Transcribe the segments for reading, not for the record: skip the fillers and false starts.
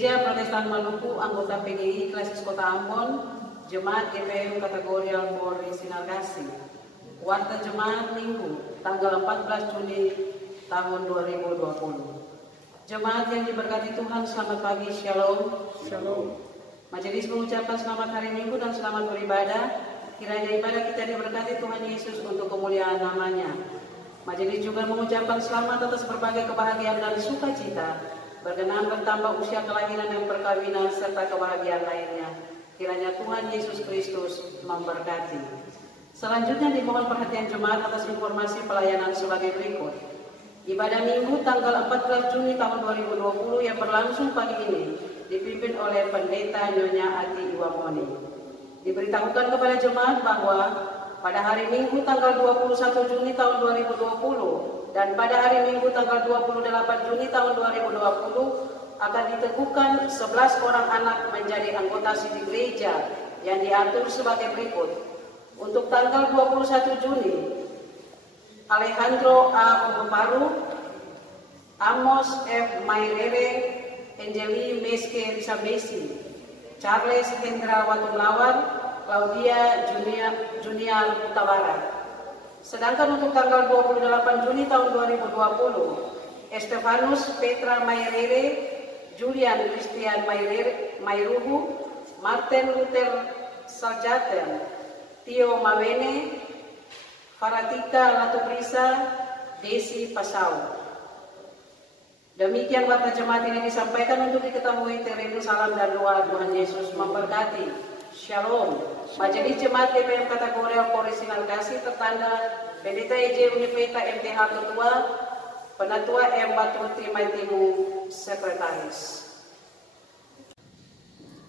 Gereja Protestan Maluku, anggota PGI Klasis Kota Ambon, Jemaat GPM Kategorial Polri Sinar Kasih. Warta Jemaat Minggu, tanggal 14 Juni tahun 2020. Jemaat yang diberkati Tuhan, selamat pagi, Shalom. Shalom. Majelis mengucapkan selamat hari Minggu dan selamat beribadah. Kiranya ibadah kita diberkati Tuhan Yesus untuk kemuliaan namanya. Majelis juga mengucapkan selamat atas berbagai kebahagiaan dan sukacita berkenaan bertambah usia kelahiran dan perkawinan serta kebahagiaan lainnya. Kiranya Tuhan Yesus Kristus memberkati. Selanjutnya dimohon perhatian jemaat atas informasi pelayanan sebagai berikut. Ibadah Minggu tanggal 14 Juni tahun 2020 yang berlangsung pagi ini dipimpin oleh Pendeta Nyonya Ati Iwamoni. Diberitahukan kepada jemaat bahwa pada hari Minggu tanggal 21 Juni tahun 2020 dan pada hari Minggu tanggal 28 Juni tahun 2020 akan diteguhkan 11 orang anak menjadi anggota sidik gereja yang diatur sebagai berikut. Untuk tanggal 21 Juni, Alejandro A. Buparu, Amos F. Mairere, Angeli Meske Risabesi, Charles Hendra Watumlawar, Claudia Junior Utabarat. Sedangkan untuk tanggal 28 Juni tahun 2020, Estefanus Petra Mairere, Julian Christian Mairuhu, Martin Luther Saljaten, Tio Mawene, Faratika Latubrisa, Desi Pasau. Demikian warta jemaat ini disampaikan untuk diketahui. Terima salam dan doa Tuhan Yesus memberkati. Shalom. Majelis Jemaat GPM Kategorial Polri Sinar Kasih tertanda Pendeta EJ Unipeta MTH Ketua, Penatua M. Batu Timaimu Sekretaris.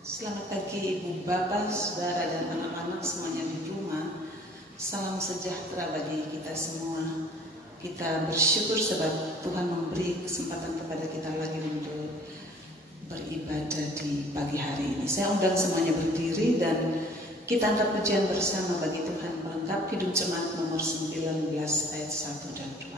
Selamat pagi Ibu Bapak, Saudara dan anak-anak semuanya di rumah. Salam sejahtera bagi kita semua. Kita bersyukur sebab Tuhan memberi kesempatan kepada kita lagi untuk beribadah di pagi hari ini. Saya undang semuanya berdiri dan kita angkat pujian bersama bagi Tuhan pelengkap Kidung Jemaat nomor 19 ayat 1 dan 2.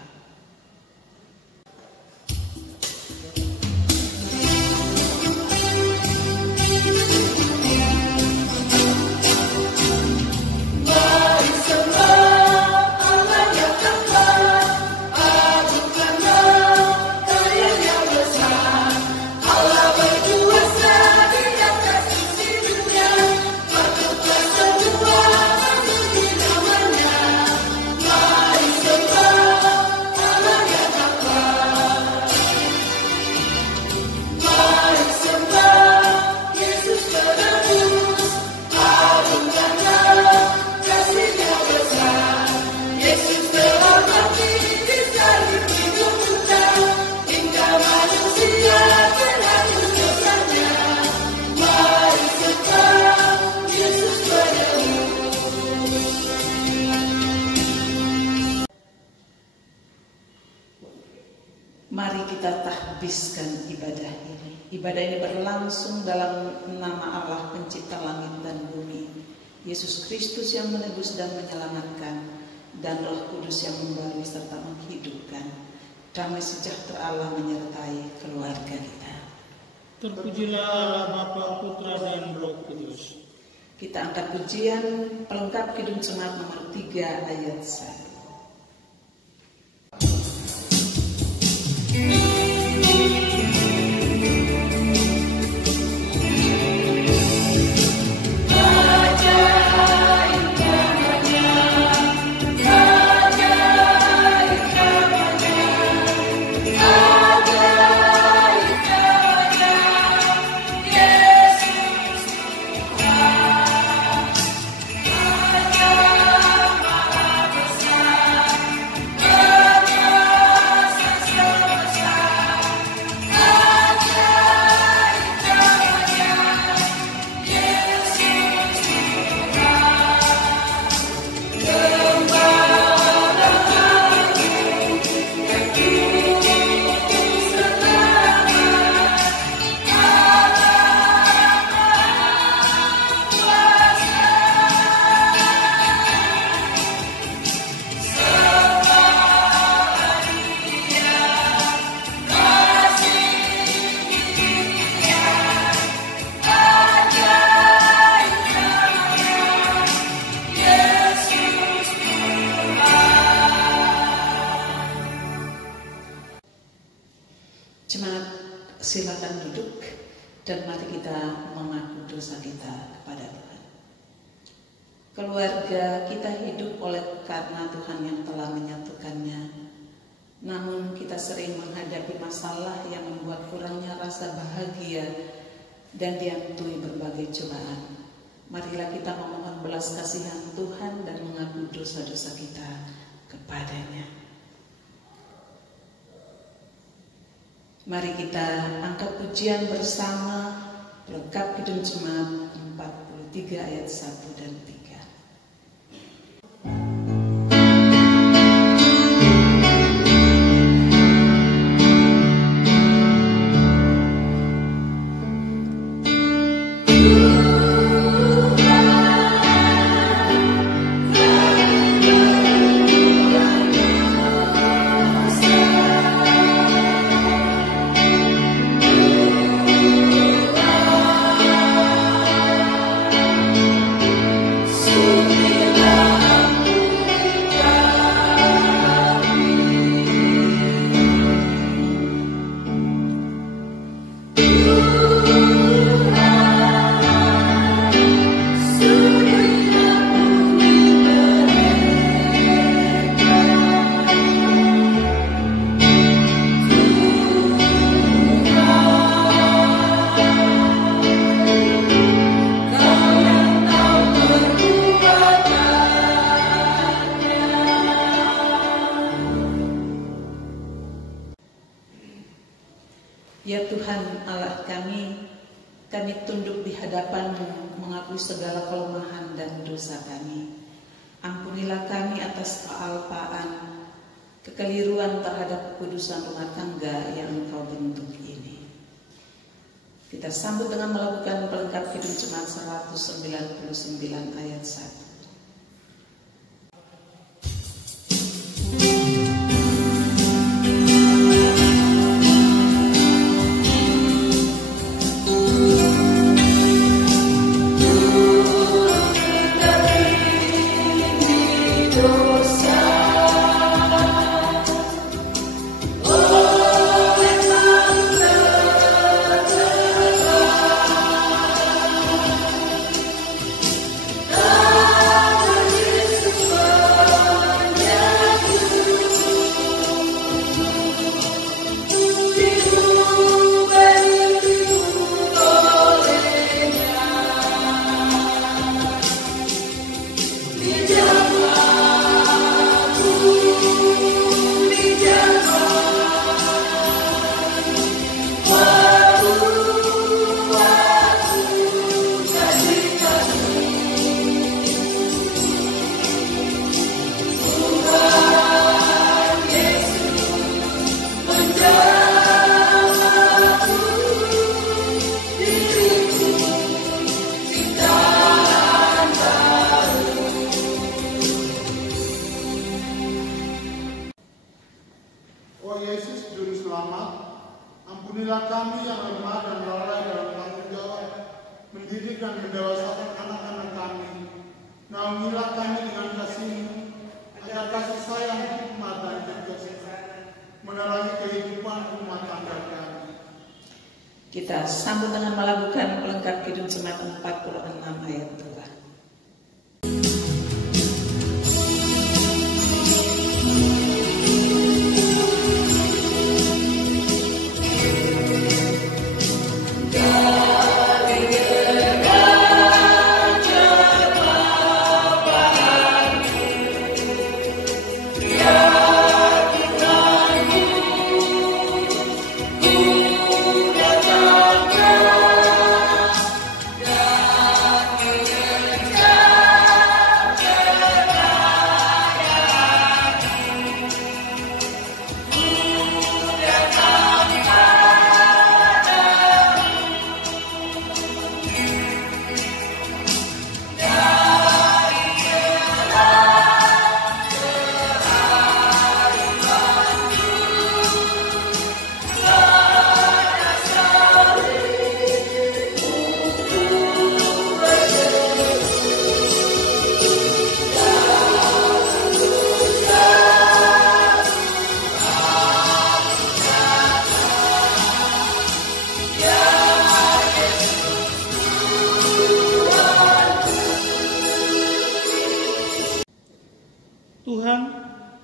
Mari kita tahbiskan ibadah ini. Ibadah ini berlangsung dalam nama Allah pencipta langit dan bumi, Yesus Kristus yang menebus dan menyelamatkan, dan Roh Kudus yang membarui serta menghidupkan. Damai sejahtera Allah menyertai keluarga kita. Terpujilah Allah Bapa, Putra dan Roh Kudus. Kita angkat pujian pelengkap Kidung Jemaat nomor 3 ayat 1. Maha besar. Silakan duduk dan mari kita mengaku dosa kita kepada Tuhan. Keluarga kita hidup karena Tuhan yang telah menyatukannya. Namun kita sering menghadapi masalah yang membuat kurangnya rasa bahagia dan dihantui berbagai cobaan. Marilah kita memohon belas kasihan Tuhan dan mengaku dosa-dosa kita kepadanya. Mari kita angkat pujian bersama pelengkap Kidung Jemaat 43 ayat 1 dan 3. Ya Tuhan Allah kami tunduk di hadapan-Mu mengakui segala kelemahan dan dosa kami. Ampunilah kami atas kealpaan, kekeliruan terhadap kekudusan rumah tangga yang Engkau bentuk ini. Kita sambut dengan melakukan pelengkap Kidung Jemaat 199 ayat 1. Ampunilah kami yang lemah dan lalai dalam tanggung jawab mendidik dan mendewasakan anak-anak kami. Naungilah kami dengan kasih-Mu, agar kasih sayang, hikmat dan kebijaksanaan menerangi kehidupan rumah tangga kami. Kita sambut dengan melakukan pelengkap Kidung Jemaat 46 ayat 2. Yeah.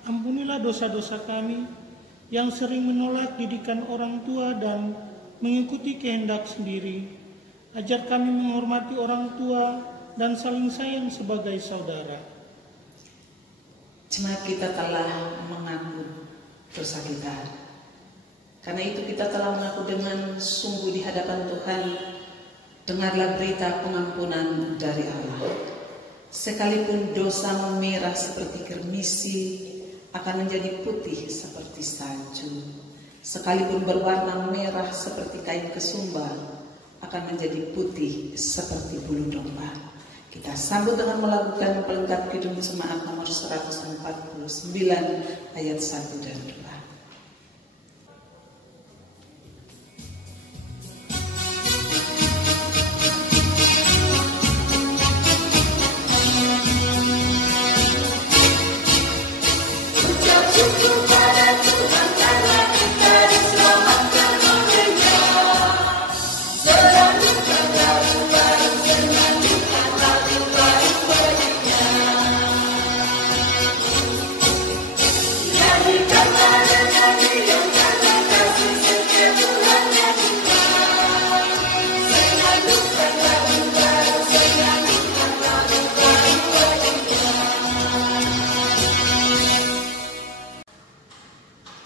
Ampunilah dosa-dosa kami yang sering menolak didikan orang tua dan mengikuti kehendak sendiri. Ajar kami menghormati orang tua dan saling sayang sebagai saudara. Jemaat kita telah mengaku dosa kita. Karena itu kita telah mengaku dengan sungguh di hadapan Tuhan. Dengarlah berita pengampunan dari Allah. Sekalipun dosa memerah seperti kermisi, akan menjadi putih seperti salju. Sekalipun berwarna merah seperti kain kesumba, akan menjadi putih seperti bulu domba. Kita sambut dengan melakukan pelengkap Kidung Jemaat nomor 149 ayat 1 dan 2.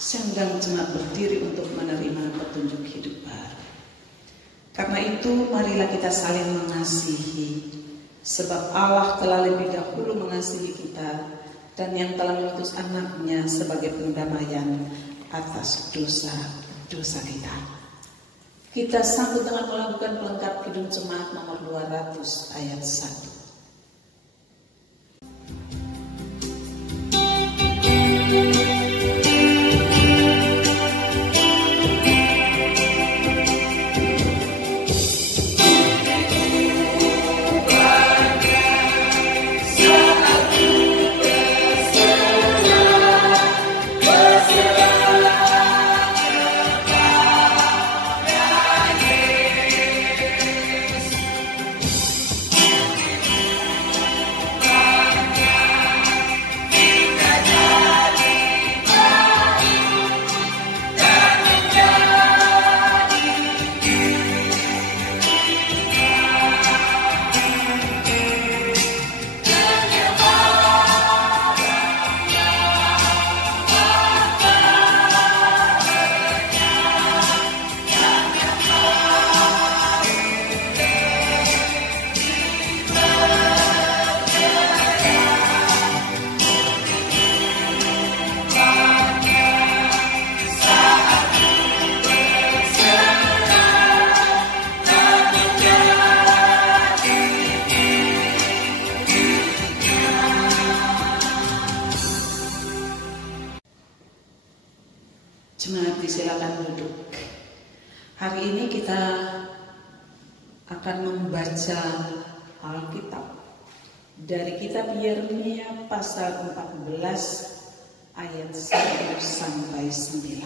Sedang jemaat berdiri untuk menerima petunjuk hidup baru. Karena itu marilah kita saling mengasihi, sebab Allah telah lebih dahulu mengasihi kita dan yang telah mengutus anaknya sebagai pendamaian atas dosa-dosa kita. Kita sambut dengan melakukan pelengkap Kidung Jemaat nomor 200 ayat 1. Jemaat disilakan duduk. Hari ini kita akan membaca Alkitab dari kitab Yeremia pasal 14 ayat 1 sampai 9.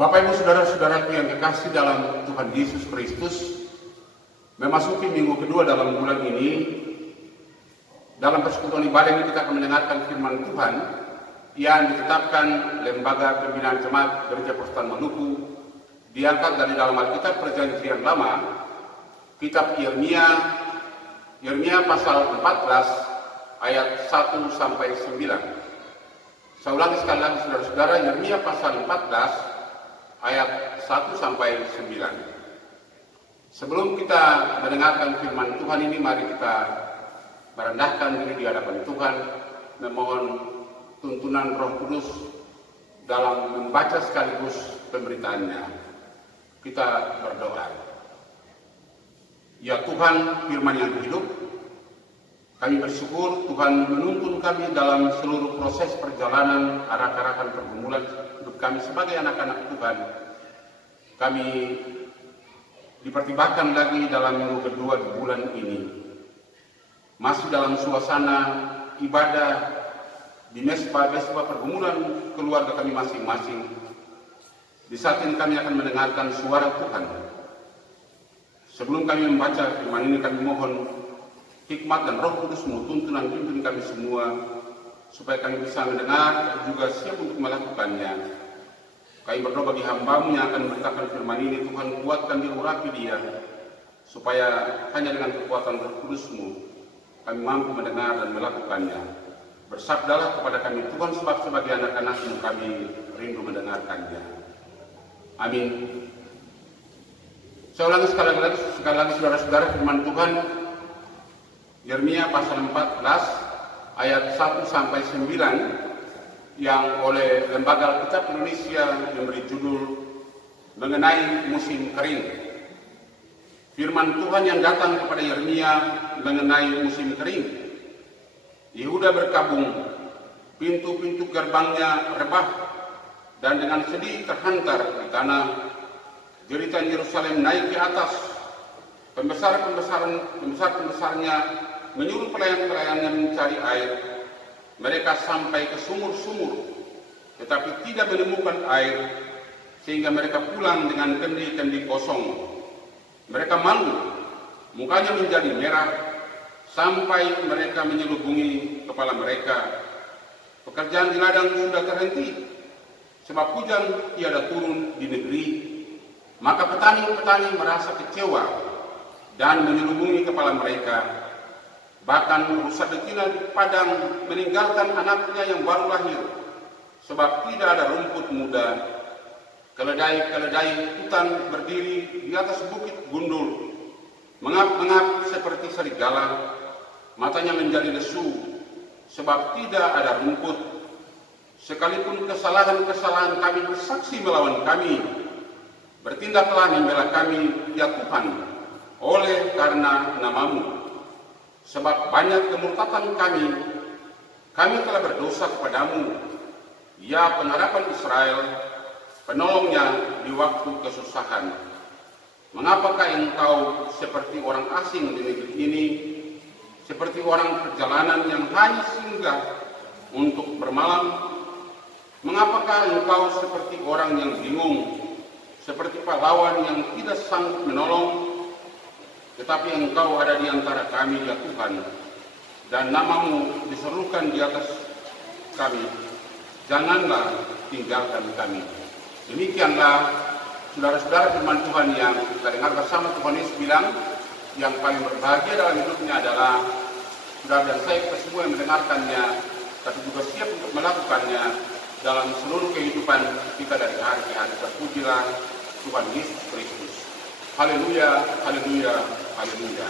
Bapak Ibu Saudara-saudaraku yang kekasih dalam Tuhan Yesus Kristus, memasuki minggu kedua dalam bulan ini. Dalam persekutuan ibadah ini kita akan mendengarkan firman Tuhan yang ditetapkan Lembaga Pembinaan Jemaat Gereja Protestan Maluku, diangkat dari dalam Alkitab Perjanjian Lama, kitab Yeremia pasal 14 ayat 1 sampai 9. Saya ulangi sekali lagi saudara-saudara, Yeremia pasal 14 ayat 1 sampai 9. Sebelum kita mendengarkan firman Tuhan ini, mari kita merendahkan diri di hadapan Tuhan, memohon tuntunan Roh Kudus dalam membaca sekaligus pemberitaannya. Kita berdoa. Ya Tuhan, firman yang hidup, kami bersyukur Tuhan menuntun kami dalam seluruh proses perjalanan arak-arakan pergumulan hidup kami sebagai anak-anak Tuhan. Kami dipertimbangkan lagi dalam minggu kedua di bulan ini. Masuk dalam suasana ibadah di mesbah pergumulan keluarga kami masing-masing. Di saat ini kami akan mendengarkan suara Tuhan. Sebelum kami membaca firman ini, kami mohon hikmat dan Roh Kudus-Mu tuntun dan pimpin kami semua, supaya kami bisa mendengar dan juga siap untuk melakukannya. Kami berdoa bagi hamba-Mu yang akan memberitakan firman ini, Tuhan kuatkan dia, urapi dia, supaya hanya dengan kekuatan Roh Kudus-Mu kami mampu mendengar dan melakukannya. Bersabdalah kepada kami Tuhan, sebab sebagai anak-anak-Mu kami rindu mendengarkannya. Amin. Saya ulangi sekali lagi saudara-saudara, firman Tuhan Yeremia pasal 14 ayat 1 sampai 9 yang oleh Lembaga Alkitab Indonesia memberi judul mengenai musim kering. Firman Tuhan yang datang kepada Yeremia mengenai musim kering. Yehuda berkabung, pintu-pintu gerbangnya rebah, dan dengan sedih terhantar di tanah. Jeritan Yerusalem naik ke atas. Pembesar-pembesarnya menyuruh pelayan-pelayannya mencari air. Mereka sampai ke sumur-sumur, tetapi tidak menemukan air, sehingga mereka pulang dengan kendi-kendi kosong. Mereka malu, mukanya menjadi merah, sampai mereka menyelubungi kepala mereka. Pekerjaan di ladang sudah terhenti, sebab hujan tiada turun di negeri. Maka petani-petani merasa kecewa dan menyelubungi kepala mereka. Bahkan rusa betina di padang meninggalkan anaknya yang baru lahir, sebab tidak ada rumput muda. Keledai-keledai hutan berdiri di atas bukit gundul, mengap-mengap seperti serigala, matanya menjadi lesu, sebab tidak ada rumput. Sekalipun kesalahan-kesalahan kami bersaksi melawan kami, bertindaklah membela kami, ya Tuhan, oleh karena nama-Mu. Sebab banyak kemurtatan kami telah berdosa kepadamu, ya pengharapan Israel, penolongnya di waktu kesusahan. Mengapakah engkau seperti orang asing di negeri ini, seperti orang perjalanan yang hanya singgah untuk bermalam? Mengapakah engkau seperti orang yang bingung, seperti pahlawan yang tidak sanggup menolong? Tetapi engkau ada di antara kami, ya Tuhan, dan nama-Mu diserukan di atas kami. Janganlah tinggalkan kami. Demikianlah saudara-saudara firman Tuhan yang kita dengar bersama. Tuhan Yesus bilang, yang paling berbahagia dalam hidupnya adalah saudara dan saya, kita semua yang mendengarkannya, tapi juga siap untuk melakukannya dalam seluruh kehidupan kita dari hari ke hari. Terpujilah Tuhan Yesus Kristus. Haleluya, haleluya, haleluya.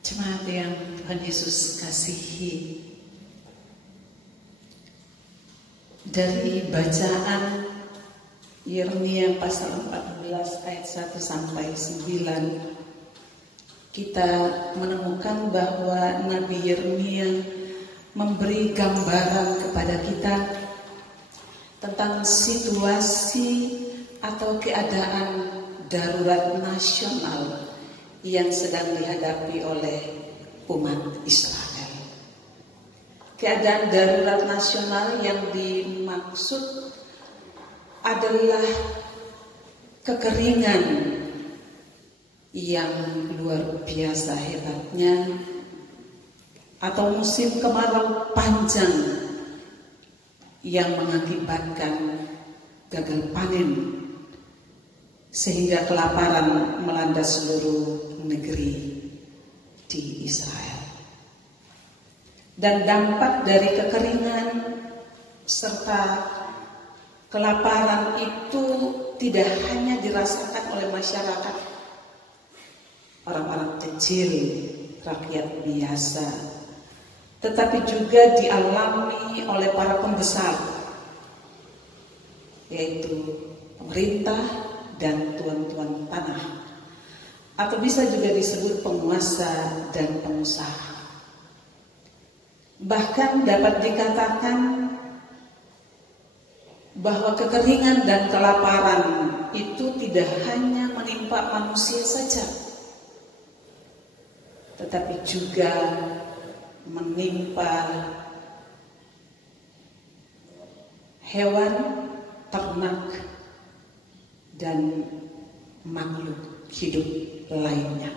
Jemaat yang Tuhan Yesus kasihi, dari bacaan Yeremia pasal 14 ayat 1 sampai 9, kita menemukan bahwa Nabi Yeremia memberi gambaran kepada kita tentang situasi atau keadaan darurat nasional yang sedang dihadapi oleh umat Israel. Keadaan darurat nasional yang dimaksud adalah kekeringan yang luar biasa hebatnya, atau musim kemarau panjang yang mengakibatkan gagal panen sehingga kelaparan melanda seluruh negeri di Israel. Dan dampak dari kekeringan serta kelaparan itu tidak hanya dirasakan oleh masyarakat, orang-orang kecil, rakyat biasa, tetapi juga dialami oleh para pembesar, yaitu pemerintah dan tuan-tuan tanah, atau bisa juga disebut penguasa dan pengusaha. Bahkan dapat dikatakan bahwa kekeringan dan kelaparan itu tidak hanya menimpa manusia saja, tetapi juga menimpa hewan, ternak, dan makhluk hidup lainnya.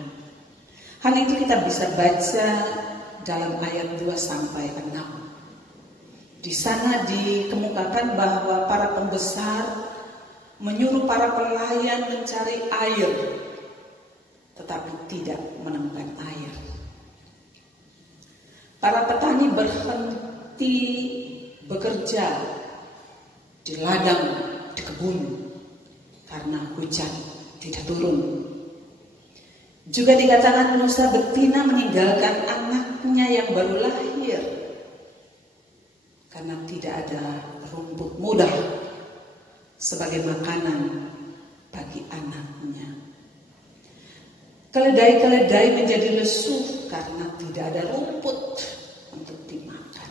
Hal itu kita bisa baca dalam ayat 2 sampai 6. Di sana dikemukakan bahwa para pembesar menyuruh para pelayan mencari air, tetapi tidak menemukan air. Para petani berhenti bekerja di ladang, di kebun, karena hujan tidak turun. Juga dikatakan Musa betina meninggalkan anaknya yang baru lahir karena tidak ada rumput muda sebagai makanan bagi anaknya. Keledai-keledai menjadi lesu karena tidak ada rumput untuk dimakan.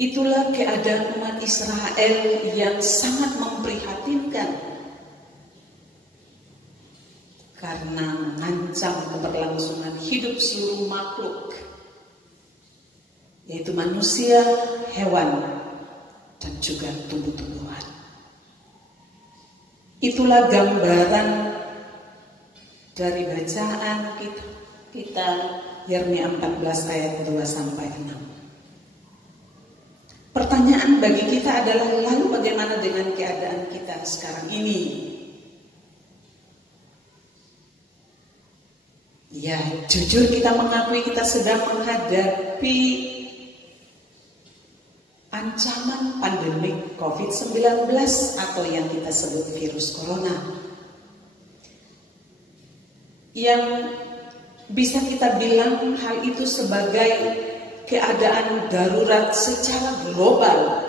Itulah keadaan umat Israel yang sangat memprihatinkan, karena mengancam keberlangsungan hidup seluruh makhluk, yaitu manusia, hewan, dan juga tumbuh-tumbuhan. Itulah gambaran dari bacaan kita Yeremia 14 ayat 2 sampai 6. Pertanyaan bagi kita adalah, lalu bagaimana dengan keadaan kita sekarang ini? Ya, jujur kita mengakui kita sedang menghadapi ancaman pandemi COVID-19 atau yang kita sebut virus corona, yang bisa kita bilang hal itu sebagai keadaan darurat secara global,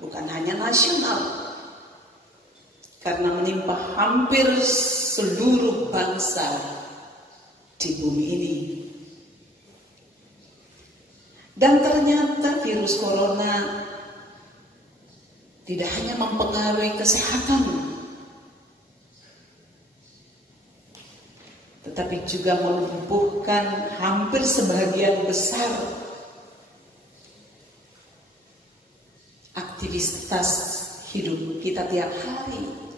bukan hanya nasional, karena menimpa hampir seluruh bangsa di bumi ini. Dan ternyata virus corona tidak hanya mempengaruhi kesehatan, tetapi juga melumpuhkan hampir sebagian besar aktivitas hidup kita tiap hari.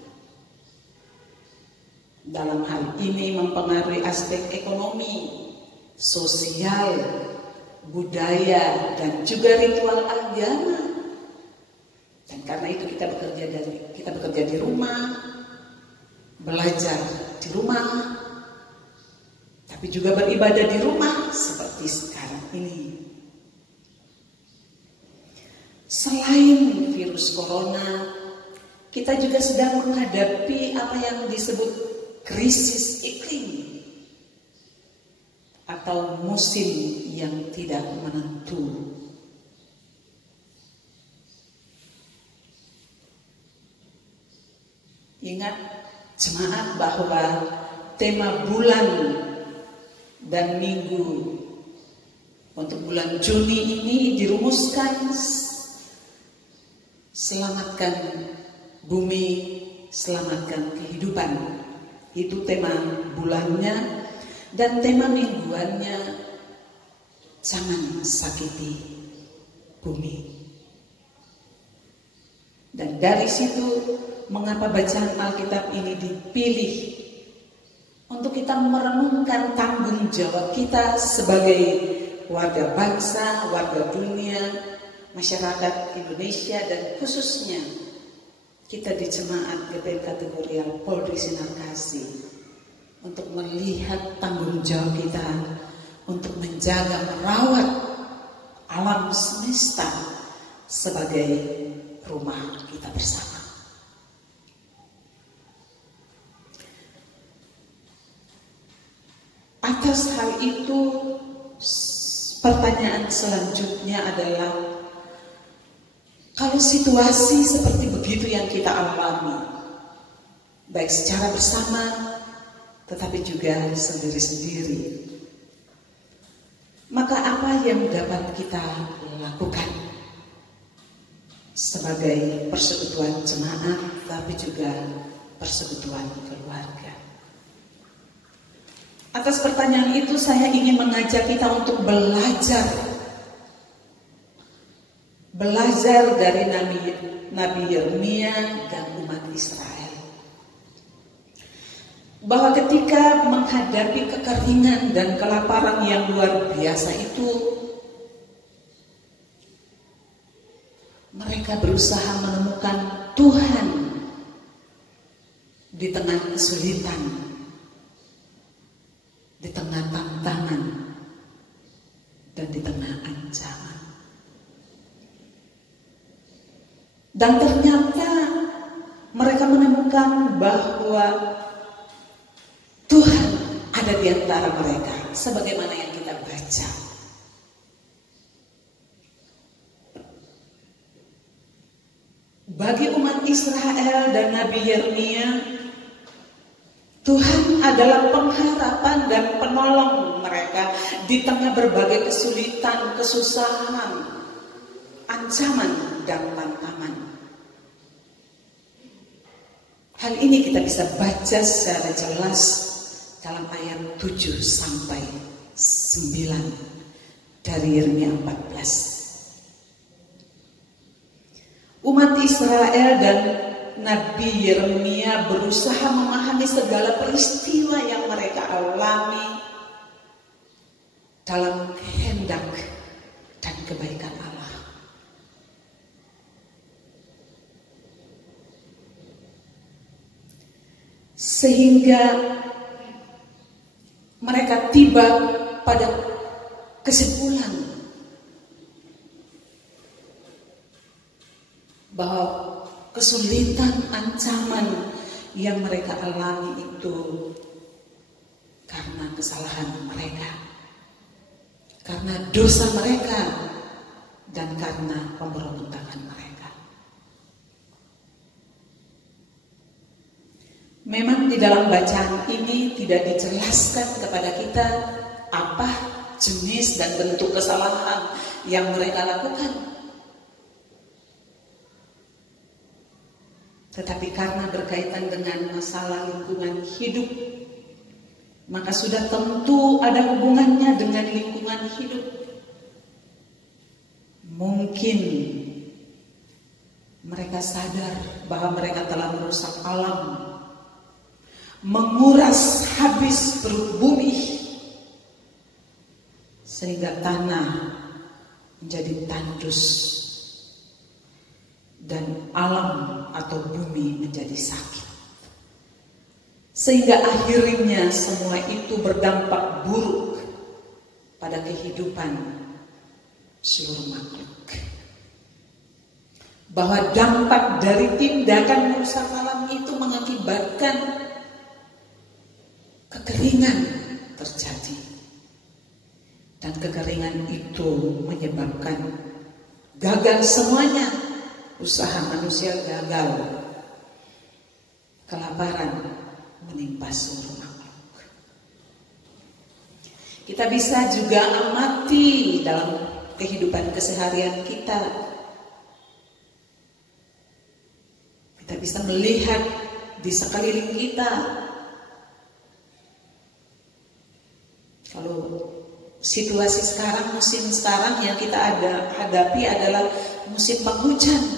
Dalam hal ini mempengaruhi aspek ekonomi, sosial, budaya, dan juga ritual agama. Dan karena itu kita bekerja di rumah, belajar di rumah, tapi juga beribadah di rumah seperti sekarang ini. Selain virus corona, kita juga sedang menghadapi apa yang disebut krisis iklim atau musim yang tidak menentu. Ingat jemaat bahwa tema bulan dan minggu untuk bulan Juni ini dirumuskan selamatkan bumi, selamatkan kehidupan. Itu tema bulannya. Dan tema mingguannya, jangan sakiti bumi. Dan dari situ, mengapa bacaan Alkitab ini dipilih untuk kita merenungkan tanggung jawab kita sebagai warga bangsa, warga dunia, masyarakat Indonesia, dan khususnya kita di Jemaat GPM Kategorial Polri Sinar Kasih, untuk melihat tanggung jawab kita untuk menjaga, merawat alam semesta sebagai rumah kita bersama. Atas hal itu, pertanyaan selanjutnya adalah, kalau situasi seperti begitu yang kita alami, baik secara bersama tetapi juga sendiri-sendiri, maka apa yang dapat kita lakukan sebagai persekutuan jemaat, tapi juga persekutuan keluarga. Atas pertanyaan itu saya ingin mengajak kita untuk belajar dari Nabi Yeremia dan umat Israel, bahwa ketika menghadapi kekeringan dan kelaparan yang luar biasa itu, mereka berusaha menemukan Tuhan di tengah kesulitan, di tengah tantangan, dan di tengah ancaman. Dan ternyata mereka menemukan bahwa Tuhan ada di antara mereka, sebagaimana yang kita baca. Bagi umat Israel dan Nabi Yeremia, Tuhan adalah pengharapan dan penolong mereka di tengah berbagai kesulitan, kesusahan, ancaman, dan tantangan. Hal ini kita bisa baca secara jelas dalam ayat 7 sampai 9 dari Yeremia 14. Umat Israel dan Nabi Yeremia berusaha memahami segala peristiwa yang mereka alami dalam kehendak dan kebaikan Allah. Sehingga mereka tiba pada kesimpulan bahwa kesulitan, ancaman yang mereka alami itu karena kesalahan mereka, karena dosa mereka, dan karena pemberontakan mereka. Memang di dalam bacaan ini tidak dijelaskan kepada kita apa jenis dan bentuk kesalahan yang mereka lakukan. Tetapi karena berkaitan dengan masalah lingkungan hidup, maka sudah tentu ada hubungannya dengan lingkungan hidup. Mungkin mereka sadar bahwa mereka telah merusak alam, menguras habis perut bumi, sehingga tanah menjadi tandus dan alam atau bumi menjadi sakit, sehingga akhirnya semua itu berdampak buruk pada kehidupan seluruh makhluk. Bahwa dampak dari tindakan merusak alam itu mengakibatkan kekeringan terjadi, dan kekeringan itu menyebabkan gagal semuanya. Usaha manusia gagal, kelaparan menimpa seluruh makhluk. Kita bisa juga amati dalam kehidupan keseharian kita. Kita bisa melihat di sekeliling kita. Kalau situasi sekarang, musim sekarang yang kita hadapi adalah musim penghujan.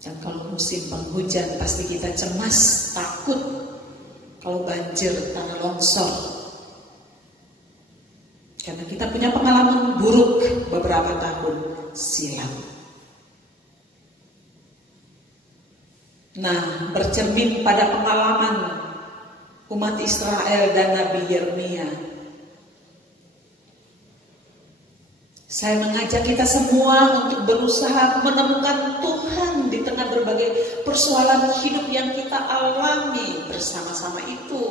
Dan kalau musim penghujan pasti kita cemas, takut kalau banjir, tanah longsor. Karena kita punya pengalaman buruk beberapa tahun silam. Nah, bercermin pada pengalaman umat Israel dan Nabi Yeremia, saya mengajak kita semua untuk berusaha menemukan Tuhan di tengah berbagai persoalan hidup yang kita alami bersama-sama itu,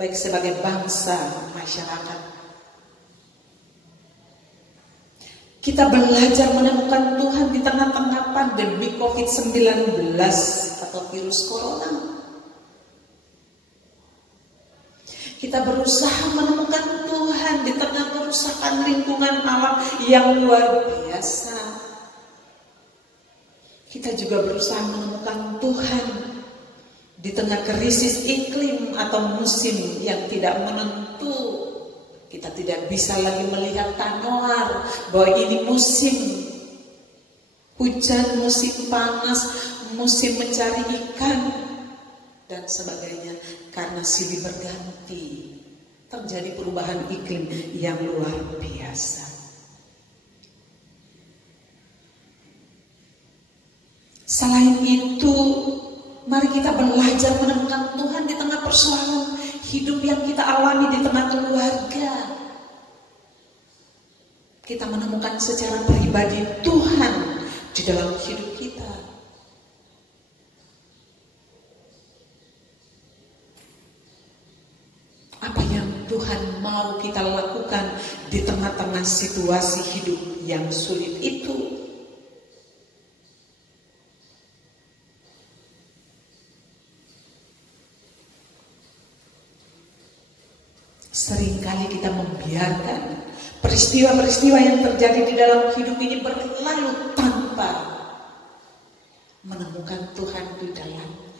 baik sebagai bangsa, masyarakat. Kita belajar menemukan Tuhan di tengah-tengah pandemi COVID-19 atau virus corona. Kita berusaha menemukan Tuhan di tengah kerusakan lingkungan alam yang luar biasa. Kita juga berusaha menemukan Tuhan di tengah krisis iklim atau musim yang tidak menentu. Kita tidak bisa lagi melihat tanoar bahwa ini musim hujan, musim panas, musim mencari ikan dan sebagainya, karena silih berganti. Terjadi perubahan iklim yang luar biasa. Selain itu, mari kita belajar menemukan Tuhan di tengah persoalan hidup yang kita alami di tengah keluarga. Kita menemukan secara pribadi Tuhan di dalam hidup kita. Apa yang Tuhan mau kita lakukan di tengah-tengah situasi hidup yang sulit itu? Seringkali kita membiarkan peristiwa-peristiwa yang terjadi di dalam hidup ini berlalu tanpa menemukan Tuhan di dalamnya.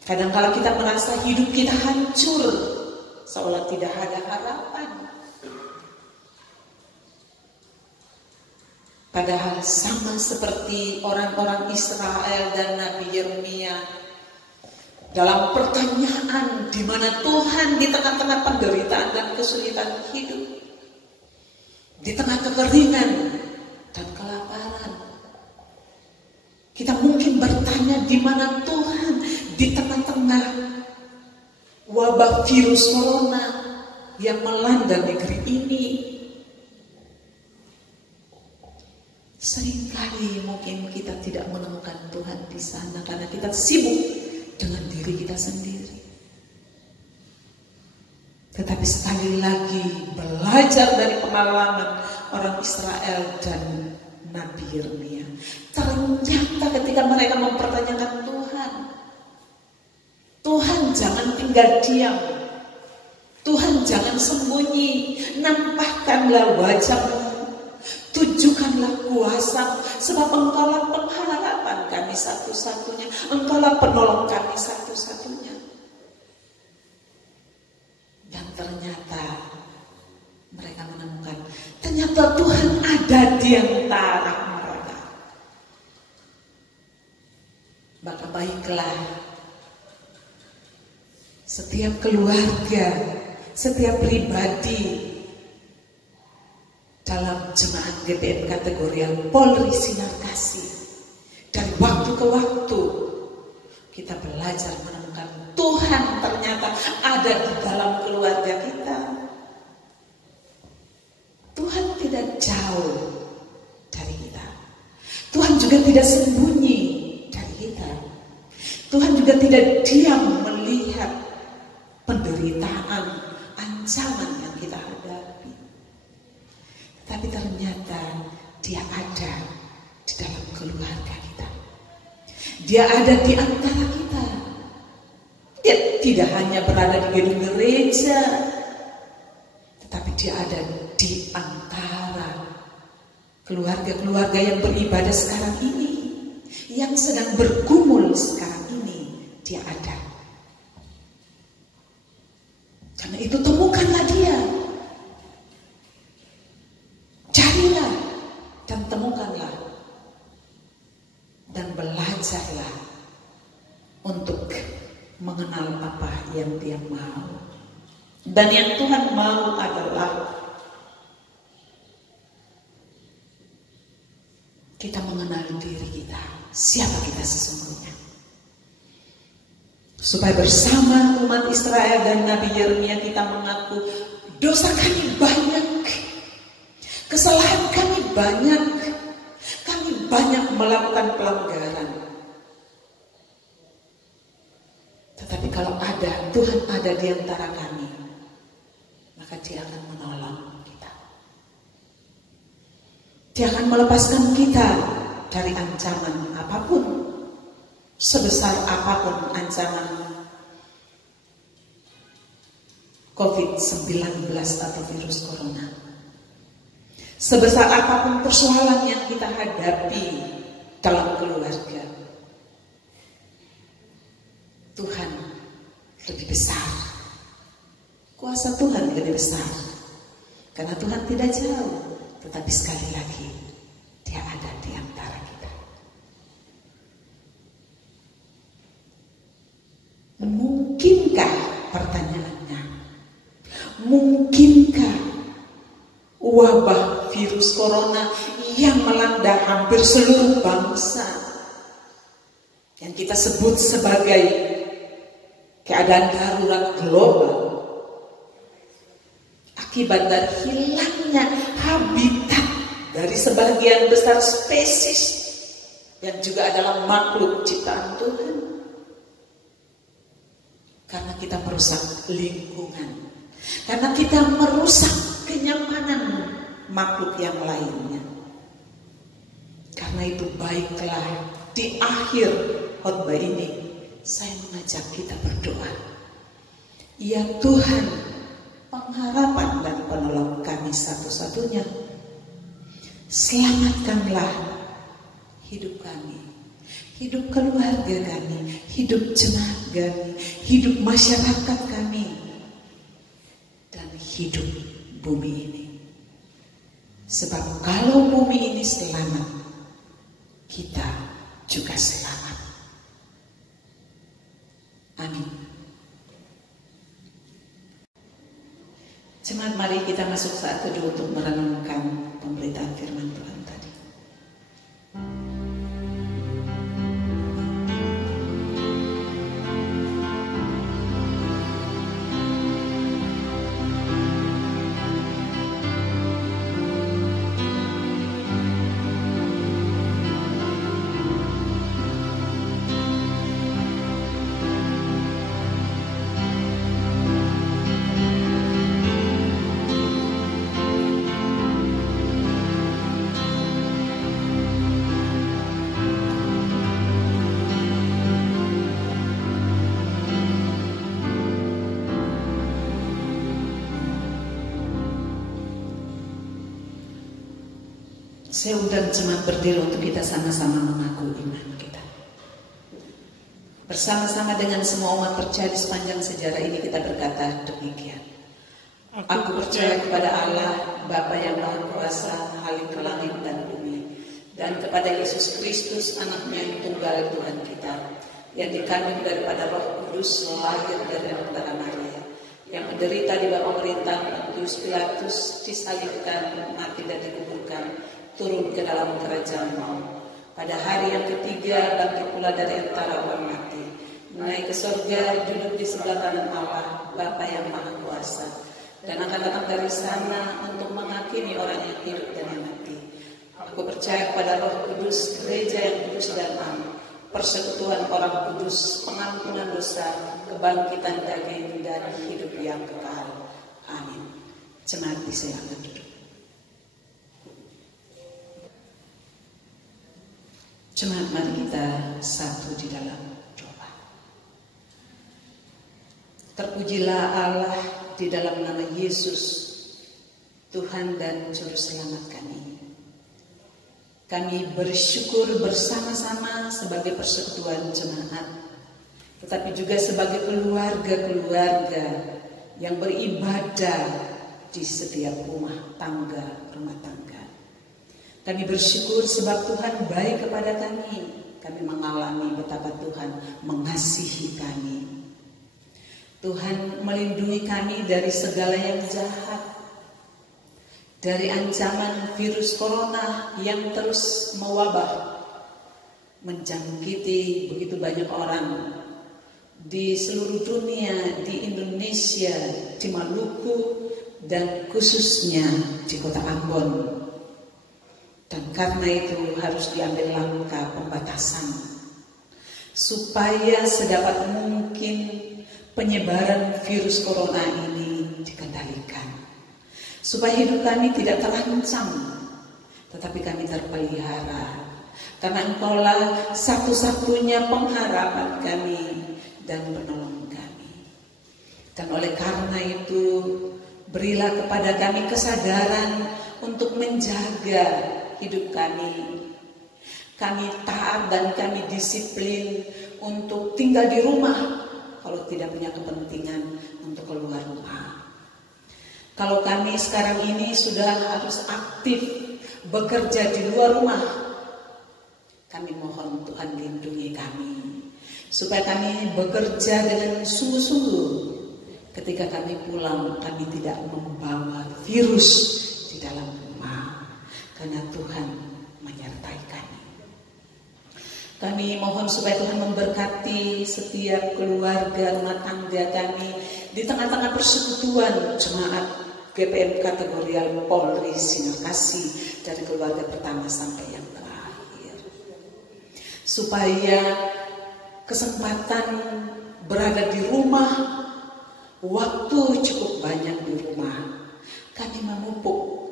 Kadang-kala kita merasa hidup kita hancur, seolah tidak ada harapan. Padahal sama seperti orang-orang Israel dan Nabi Yeremia, dalam pertanyaan di mana Tuhan di tengah-tengah penderitaan dan kesulitan hidup, di tengah kekeringan dan kelaparan, kita mungkin bertanya di mana Tuhan di tengah-tengah wabah virus corona yang melanda negeri ini. Seringkali mungkin kita tidak menemukan Tuhan di sana karena kita sibuk dengan diri kita sendiri. Tetapi sekali lagi belajar dari pengalaman orang Israel dan Nabi Yeremia, ternyata ketika mereka mempertanyakan Tuhan, Tuhan jangan tinggal diam, Tuhan jangan sembunyi, nampakkanlah wajah-Mu, tunjukkanlah kuasa, sebab Engkaulah pengharapan kami satu-satunya, Engkaulah penolong kami satu-satunya. Dan ternyata mereka menemukan, ternyata Tuhan ada di antara mereka. Maka baiklah, setiap keluarga, setiap pribadi dalam jemaat GBM kategorial Polri Sinar Kasih, dari waktu ke waktu kita belajar menemukan Tuhan ternyata ada di dalam keluarga kita. Tuhan tidak jauh dari kita. Tuhan juga tidak sembunyi dari kita. Tuhan juga tidak diam melihat penderitaan, ancaman yang kita hadapi. Tapi ternyata Dia ada di dalam keluarga kita. Dia ada di antara kita. Dia tidak hanya berada di gedung gereja, tetapi Dia ada di antara keluarga-keluarga yang beribadah sekarang ini, yang sedang bergumul sekarang ini. Dia ada. Karena itu temukanlah Dia. Carilah dan temukanlah dan belajarlah untuk mengenal apa yang Dia mau. Dan yang Tuhan mau adalah kita mengenal diri kita, siapa kita sesungguhnya. Supaya bersama umat Israel dan Nabi Yeremia kita mengaku dosa kami banyak, kesalahan kami banyak melakukan pelanggaran. Tetapi kalau ada Tuhan ada di antara kami, maka Dia akan menolong kita. Dia akan melepaskan kita dari ancaman apapun, sebesar apapun ancaman COVID-19 atau virus corona. Sebesar apapun persoalan yang kita hadapi dalam keluarga, Tuhan lebih besar. Kuasa Tuhan lebih besar. Karena Tuhan tidak jauh, tetapi sekali lagi Dia ada di antara kita. Mungkinkah, pertanyaannya, mungkinkah wabah virus corona yang melanda hampir seluruh bangsa, yang kita sebut sebagai keadaan darurat global, akibat dari hilangnya habitat dari sebagian besar spesies yang juga adalah makhluk ciptaan Tuhan, karena kita merusak lingkungan, karena kita merusak kenyamanan makhluk yang lainnya. Karena itu baiklah di akhir khotbah ini saya mengajak kita berdoa. Ya Tuhan, pengharapan dan penolong kami satu-satunya, selamatkanlah hidup kami, hidup keluarga kami, hidup jemaat kami, hidup masyarakat kami, dan hidup bumi ini. Sebab kalau bumi ini selamat, kita juga selamat. Amin. Jemaat, mari kita masuk saat kedua untuk merenungkan pemberitaan firman Tuhan tadi. Saya undang jemaat berdiri untuk kita sama-sama mengaku iman kita. Bersama-sama dengan semua umat percaya di sepanjang sejarah ini kita berkata demikian. Aku percaya kepada Allah, Bapa yang Maha Kuasa, Halik ke langit dan bumi, dan kepada Yesus Kristus, Anaknya yang tunggal Tuhan kita, yang dikandung daripada Roh Kudus, lahir dari antara Maria, yang menderita di bawah pemerintahan Pontius Pilatus, disalibkan, mati dan dikuburkan, turun ke dalam kerajaan maut. Pada hari yang ketiga bangkit pula dari antara orang mati, naik ke surga, duduk di sebelah kanan Allah, Bapa yang Maha Kuasa, dan akan datang dari sana untuk menghakimi orang yang hidup dan yang mati. Aku percaya kepada Roh Kudus, gereja yang kudus dan am, persekutuan orang kudus, pengampunan dosa, kebangkitan daging dan hidup yang kekal. Amin. Jemaat disilakan duduk. Jemaat, mari kita satu di dalam doa. Terpujilah Allah di dalam nama Yesus, Tuhan dan Juru Selamat kami. Kami bersyukur bersama-sama sebagai persekutuan jemaat, tetapi juga sebagai keluarga-keluarga yang beribadah di setiap rumah tangga. Kami bersyukur sebab Tuhan baik kepada kami. Kami mengalami betapa Tuhan mengasihi kami. Tuhan melindungi kami dari segala yang jahat, dari ancaman virus corona yang terus mewabah, menjangkiti begitu banyak orang di seluruh dunia, di Indonesia, di Maluku, dan khususnya di kota Ambon. Dan karena itu harus diambil langkah pembatasan supaya sedapat mungkin penyebaran virus corona ini dikendalikan, supaya hidup kami tidak terancam, tetapi kami terpelihara, karena Engkaulah satu-satunya pengharapan kami dan penolong kami. Dan oleh karena itu, berilah kepada kami kesadaran untuk menjaga hidup kami. Kami taat dan kami disiplin untuk tinggal di rumah kalau tidak punya kepentingan untuk keluar rumah. Kalau kami sekarang ini sudah harus aktif bekerja di luar rumah, kami mohon Tuhan lindungi kami supaya kami bekerja dengan sungguh-sungguh. Ketika kami pulang, kami tidak membawa virus di dalam rumah, karena Tuhan menyertai kami. Kami mohon supaya Tuhan memberkati setiap keluarga rumah tangga kami di tengah-tengah persekutuan jemaat GPM Kategorial Polri Sinar Kasih dari keluarga pertama sampai yang terakhir. Supaya kesempatan berada di rumah, waktu cukup banyak di rumah, kami memupuk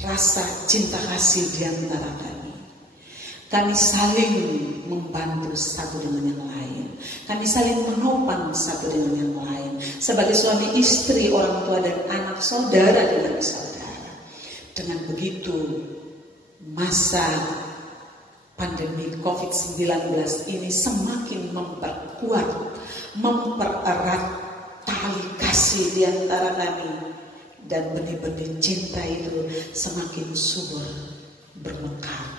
rasa cinta kasih di antara kami. Kami saling membantu satu dengan yang lain. Kami saling menopang satu dengan yang lain. Sebagai suami istri, orang tua dan anak, saudara dengan saudara. Dengan begitu, masa pandemi COVID-19 ini semakin memperkuat, mempererat tali kasih di antara kami. Dan benih-benih cinta itu semakin subur bermekar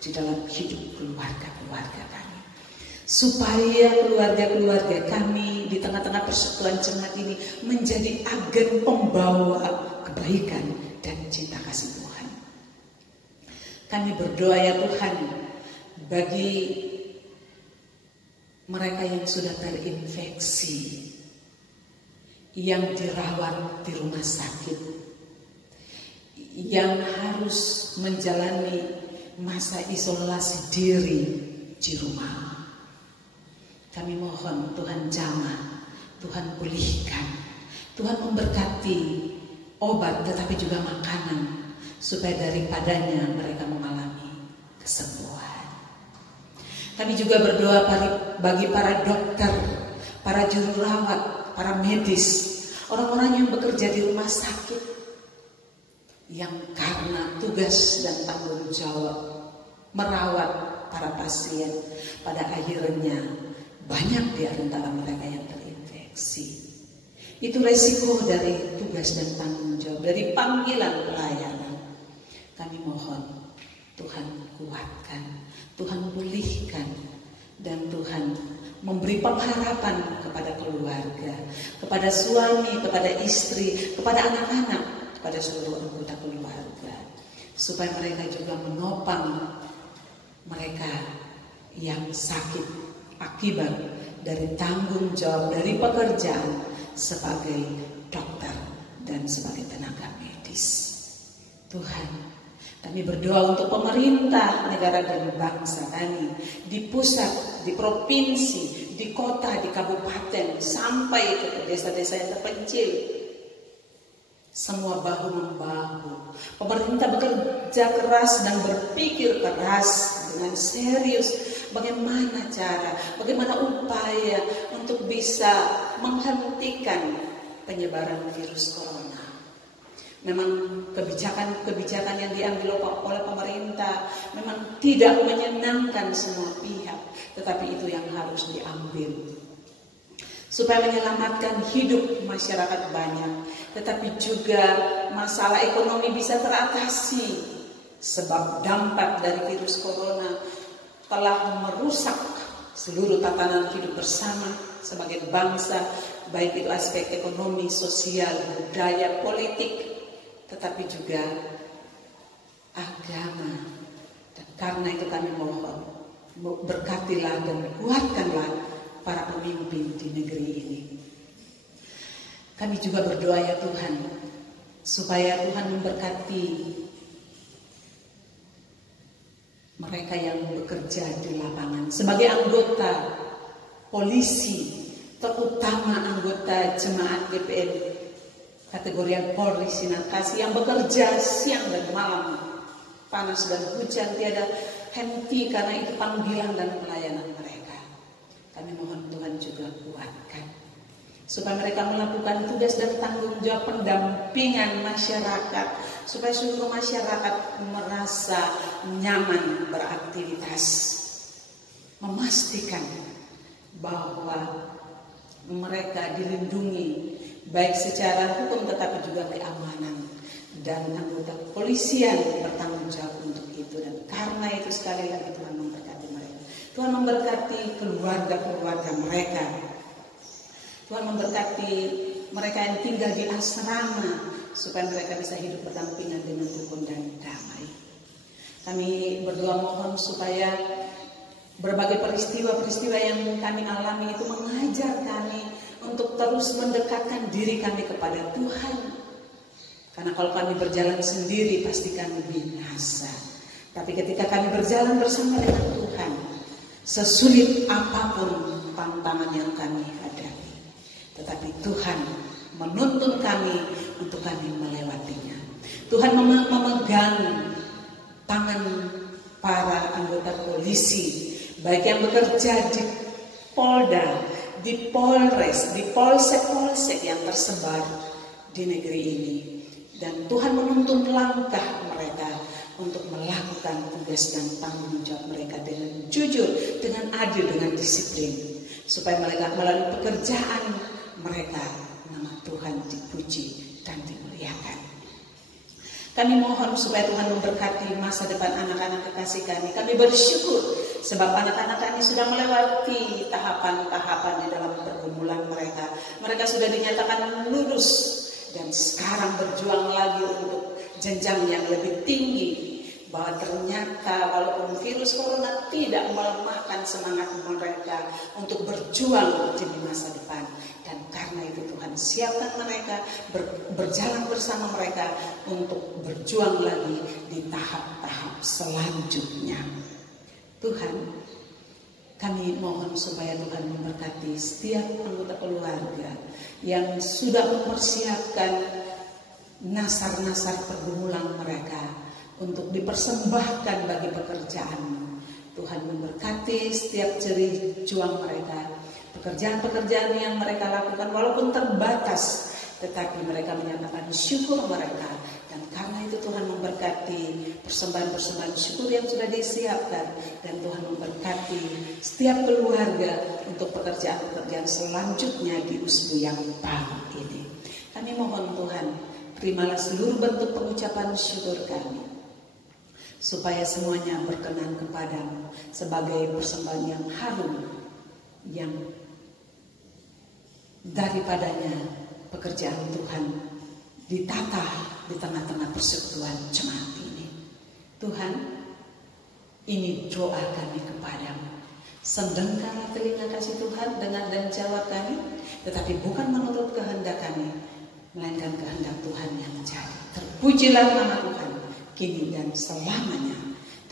di dalam hidup keluarga-keluarga kami. Supaya keluarga-keluarga kami di tengah-tengah persekutuan jemaat ini menjadi agen pembawa kebaikan dan cinta kasih Tuhan. Kami berdoa ya Tuhan, bagi mereka yang sudah terinfeksi, yang dirawat di rumah sakit, yang harus menjalani masa isolasi diri di rumah. Kami mohon Tuhan jamah, Tuhan pulihkan, Tuhan memberkati obat tetapi juga makanan, supaya daripadanya mereka mengalami kesembuhan. Kami juga berdoa bagi para dokter, para juru rawat, para medis, orang-orang yang bekerja di rumah sakit, yang karena tugas dan tanggung jawab merawat para pasien, pada akhirnya banyak di antara mereka yang terinfeksi. Itu resiko dari tugas dan tanggung jawab, dari panggilan pelayanan. Kami mohon Tuhan kuatkan, Tuhan pulihkan, dan Tuhan memberi pengharapan kepada keluarga, kepada suami, kepada istri, kepada anak-anak, kepada seluruh anggota keluarga, supaya mereka juga menopang mereka yang sakit akibat dari tanggung jawab dari pekerjaan sebagai dokter dan sebagai tenaga medis. Tuhan, kami berdoa untuk pemerintah negara dan bangsa kami, di pusat, di provinsi, di kota, di kabupaten, sampai ke desa-desa yang terpencil. Semua bahu-membahu. Pemerintah bekerja keras dan berpikir keras dengan serius bagaimana cara, bagaimana upaya untuk bisa menghentikan penyebaran virus corona. Memang kebijakan yang diambil oleh pemerintah memang tidak menyenangkan semua pihak, tetapi itu yang harus diambil supaya menyelamatkan hidup masyarakat banyak, tetapi juga masalah ekonomi bisa teratasi, sebab dampak dari virus corona telah merusak seluruh tatanan hidup bersama sebagai bangsa, baik itu aspek ekonomi, sosial, budaya, politik, tetapi juga agama. Dan karena itu kami mohon, berkatilah dan kuatkanlah para pemimpin di negeri ini. Kami juga berdoa ya Tuhan, supaya Tuhan memberkati mereka yang bekerja di lapangan sebagai anggota polisi, terutama anggota jemaat GPM Kategorial Polri Sinar Kasih yang bekerja siang dan malam, panas dan hujan tiada henti, karena itu panggilan dan pelayanan mereka. Kami mohon Tuhan juga kuatkan supaya mereka melakukan tugas dan tanggung jawab pendampingan masyarakat, supaya seluruh masyarakat merasa nyaman beraktivitas, memastikan bahwa mereka dilindungi baik secara hukum tetapi juga keamanan, dan anggota kepolisian bertanggung jawab untuk itu. Dan karena itu sekali lagi Tuhan memberkati mereka, Tuhan memberkati keluarga-keluarga mereka, Tuhan memberkati mereka yang tinggal di asrama supaya mereka bisa hidup berdampingan dengan rukun dan damai. Kami berdoa mohon supaya berbagai peristiwa-peristiwa yang kami alami itu mengajar kami untuk terus mendekatkan diri kami kepada Tuhan. Karena kalau kami berjalan sendiri pasti kami binasa. Tapi ketika kami berjalan bersama dengan Tuhan, sesulit apapun tantangan yang kami hadapi, tetapi Tuhan menuntun kami untuk kami melewatinya. Tuhan memegang tangan para anggota polisi, baik yang bekerja di Polda, di Polres, di polsek-polsek yang tersebar di negeri ini. Dan Tuhan menuntun langkah mereka untuk melakukan tugas dan tanggung jawab mereka dengan jujur, dengan adil, dengan disiplin. Supaya mereka melalui pekerjaan mereka, nama Tuhan dipuji dan dimuliakan. Kami mohon supaya Tuhan memberkati masa depan anak-anak kekasih kami. Kami bersyukur sebab anak-anak kami sudah melewati tahapan-tahapan di dalam pergumulan mereka. Mereka sudah dinyatakan lulus dan sekarang berjuang lagi untuk jenjang yang lebih tinggi. Bahwa ternyata walaupun virus corona tidak melemahkan semangat mereka untuk berjuang demi masa depan. Dan karena itu Tuhan siapkan mereka, berjalan bersama mereka untuk berjuang lagi di tahap-tahap selanjutnya. Tuhan, kami mohon supaya Tuhan memberkati setiap anggota keluarga yang sudah mempersiapkan nasar-nasar pergumulan mereka untuk dipersembahkan bagi pekerjaan-Mu. Tuhan memberkati setiap jerih juang mereka, pekerjaan-pekerjaan yang mereka lakukan walaupun terbatas, tetapi mereka menyatakan syukur mereka. Dan karena itu Tuhan memberkati persembahan-persembahan syukur yang sudah disiapkan. Dan Tuhan memberkati setiap keluarga untuk pekerjaan-pekerjaan selanjutnya di usbu yang baru ini. Kami mohon Tuhan, terimalah seluruh bentuk pengucapan syukur kami, supaya semuanya berkenan kepadamu sebagai persembahan yang harum, yang daripadanya pekerjaan Tuhan ditata di tengah-tengah persekutuan jemaat ini. Tuhan, ini doa kami kepadamu. Sendengkanlah telinga kasih Tuhan, dengar dan jawab kami, tetapi bukan menurut kehendak kami, melainkan kehendak Tuhan yang jadi. Terpujilah nama Tuhan kini dan selamanya.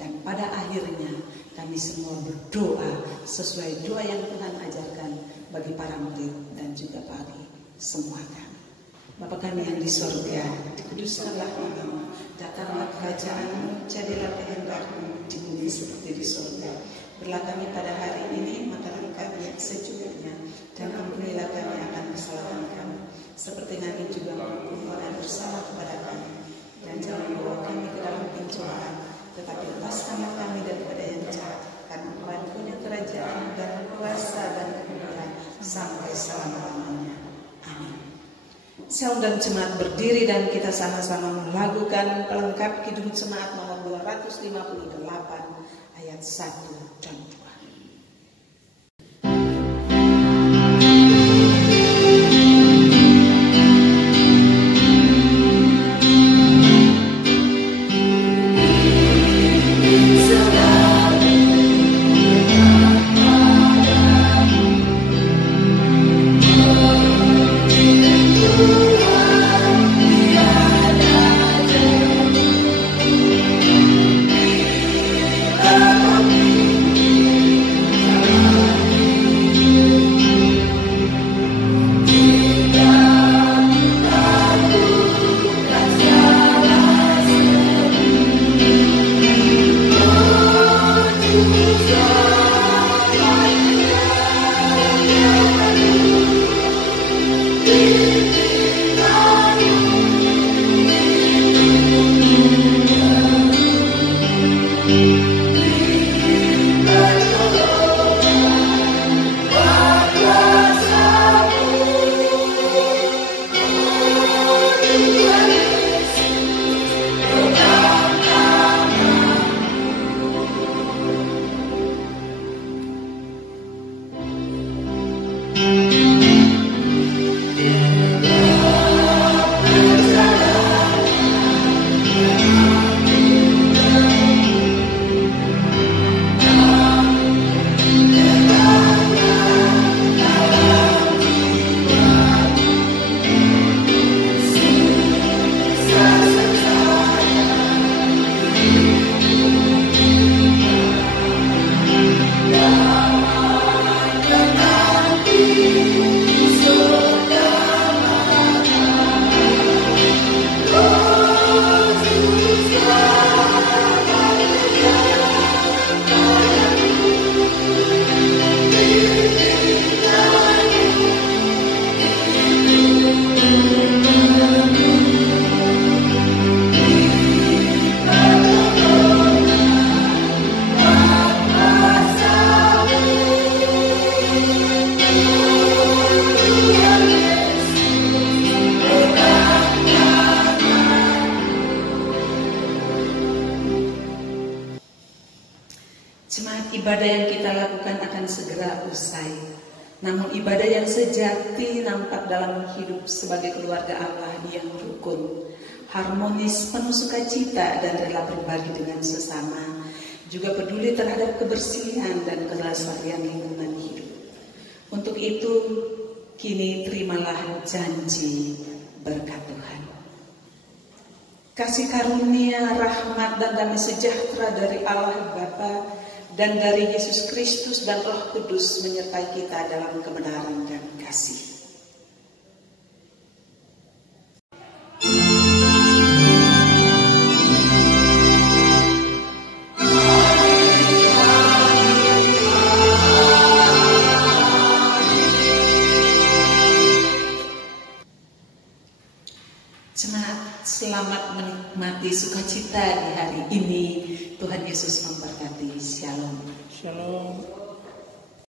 Dan pada akhirnya kami semua berdoa sesuai doa yang Tuhan ajarkan bagi para murid dan juga bagi semua kami. Bapa kami yang di surga, dikuduskanlah namamu, datanglah kerajaan-Mu, jadilah kehendak-Mu di bumi seperti di surga. Berilah kami pada hari ini makanan kami yang secukupnya, dan ampunilah kami akan kesalahan kami, seperti kami juga mengampuni orang yang bersalah kepada kami. Dan jangan membawa kami ke dalam pencobaan, tetapi lepaskanlah kami daripada yang jahat, karena Tuhan punya kerajaan dan kuasa dan kemuliaan sampai selama-lamanya. Amin. Saya undang jemaat berdiri dan kita sama-sama melakukan pelengkap Kidung Jemaat nomor 258 ayat 1 dan 2. Amin. Jemaat, ibadah yang kita lakukan akan segera usai. Namun ibadah yang sejati nampak dalam hidup sebagai keluarga Allah yang rukun, harmonis, penuh sukacita dan rela berbagi dengan sesama, juga peduli terhadap kebersihan dan kelestarian lingkungan hidup. Untuk itu, kini terimalah janji berkat Tuhan. Kasih karunia, rahmat, dan damai sejahtera dari Allah Bapa dan dari Yesus Kristus dan Roh Kudus menyertai kita dalam kebenaran dan kasih. Jemaat, selamat menikmati sukacita di hari ini. Tuhan Yesus memberkati. Shalom. Shalom.